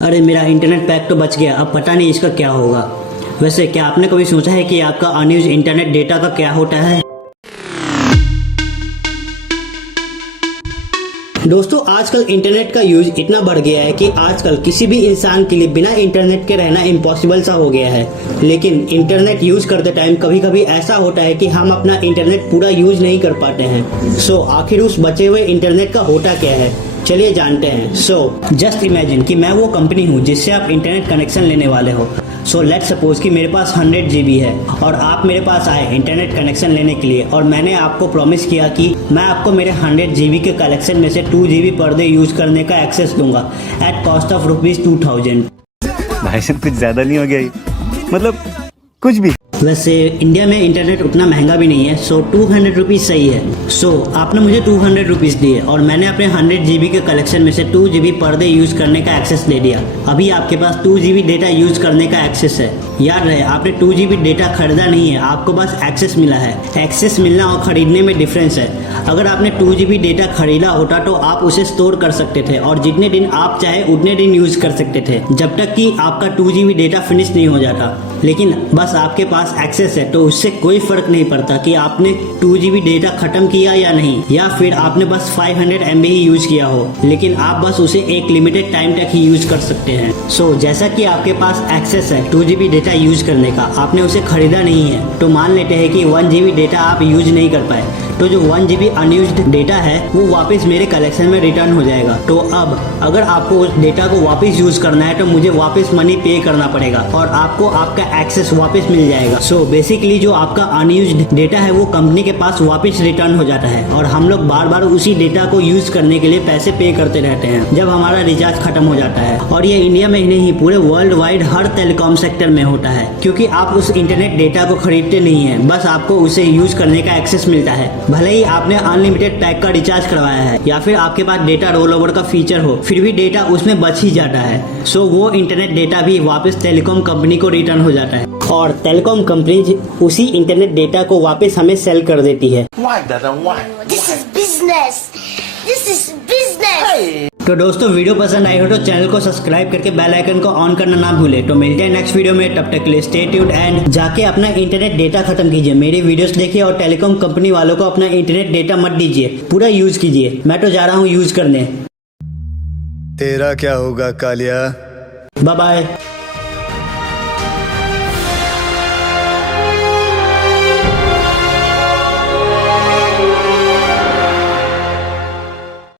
अरे मेरा internet pack तो बच गया, अब पता नहीं इसका क्या होगा। वैसे क्या आपने कभी सोचा है कि आपका अनयूज इंटरनेट डेटा का क्या होता है? दोस्तों आजकल इंटरनेट का यूज इतना बढ़ गया है कि आजकल किसी भी इंसान के लिए बिना इंटरनेट के रहना इम्पॉसिबल सा हो गया है। लेकिन इंटरनेट यूज करते टाइम कभी कभी ऐसा होता है कि हम अपना इंटरनेट पूरा यूज नहीं कर पाते हैं। आखिर उस बचे हुए इंटरनेट का होता क्या है, चलिए जानते हैं। जस्ट इमेजिन कि मैं वो कंपनी हूँ जिससे आप इंटरनेट कनेक्शन लेने वाले हो। लेट सपोज कि मेरे पास 100 GB है और आप मेरे पास आए इंटरनेट कनेक्शन लेने के लिए, और मैंने आपको प्रॉमिस किया कि मैं आपको मेरे 100 GB के कलेक्शन में से 2 GB पर डे यूज करने का एक्सेस दूंगा एट कॉस्ट ऑफ ₹2000। भाई साहब कुछ ज्यादा नहीं हो गया ये? मतलब कुछ भी। वैसे इंडिया में इंटरनेट उतना महंगा भी नहीं है, 200 रुपीज़ सही है। आपने मुझे 200 रुपीज़ दिए और मैंने अपने 100 GB के कलेक्शन में से 2 GB पर डे यूज करने का एक्सेस ले लिया। अभी आपके पास 2 GB डेटा यूज करने का एक्सेस है। याद रहे, आपने 2 GB डेटा खरीदा नहीं है, आपको बस एक्सेस मिला है। एक्सेस मिलना और खरीदने में डिफरेंस है। अगर आपने 2 GB डेटा खरीदा होता तो आप उसे स्टोर कर सकते थे और जितने दिन आप चाहे उतने दिन यूज कर सकते थे, जब तक कि आपका 2 GB डेटा फिनिश नहीं हो जाता। लेकिन बस आपके पास एक्सेस है तो उससे कोई फर्क नहीं पड़ता कि आपने 2 GB डेटा खत्म किया या नहीं, या फिर आपने बस 500 MB ही यूज किया हो, लेकिन आप बस उसे एक लिमिटेड टाइम तक ही यूज कर सकते हैं। जैसा कि आपके पास एक्सेस है 2 GB डेटा यूज करने का, आपने उसे खरीदा नहीं है, तो मान लेते हैं कि 1 GB डेटा आप यूज नहीं कर पाए, तो जो 1 GB अनयूज्ड डेटा है वो वापस मेरे कलेक्शन में रिटर्न हो जाएगा। तो अब अगर आपको उस डेटा को वापस यूज करना है तो मुझे वापस मनी पे करना पड़ेगा और आपको आपका एक्सेस वापस मिल जाएगा। बेसिकली जो आपका अनयूज्ड डेटा है वो कंपनी के पास वापस रिटर्न हो जाता है और हम लोग बार बार उसी डेटा को यूज करने के लिए पैसे पे करते रहते हैं जब हमारा रिचार्ज खत्म हो जाता है। और ये इंडिया में ही नहीं, पूरे वर्ल्ड वाइड हर टेलीकॉम सेक्टर में होता है, क्योंकि आप उस इंटरनेट डेटा को खरीदते नहीं है, बस आपको उसे यूज करने का एक्सेस मिलता है। भले ही आपने अनलिमिटेड पैक का रिचार्ज करवाया है या फिर आपके पास डेटा रोल ओवर का फीचर हो, फिर भी डेटा उसमें बच ही जाता है। वो इंटरनेट डेटा भी वापस टेलीकॉम कंपनी को रिटर्न हो जाता है और टेलीकॉम कंपनी उसी इंटरनेट डेटा को वापस हमें सेल कर देती है। This is business. This is business. तो दोस्तों वीडियो पसंद आई हो तो चैनल को सब्सक्राइब करके बेल आइकन को ऑन करना ना भूले। तो मिलते हैं नेक्स्ट वीडियो में, तब तक के लिए स्टे ट्यून्ड एंड जाके अपना इंटरनेट डेटा खत्म कीजिए, मेरी वीडियोस देखिए और टेलीकॉम कंपनी वालों को अपना इंटरनेट डेटा मत दीजिए, पूरा यूज कीजिए। मैं तो जा रहा हूँ यूज करने। तेरा क्या होगा कालिया? Bye bye.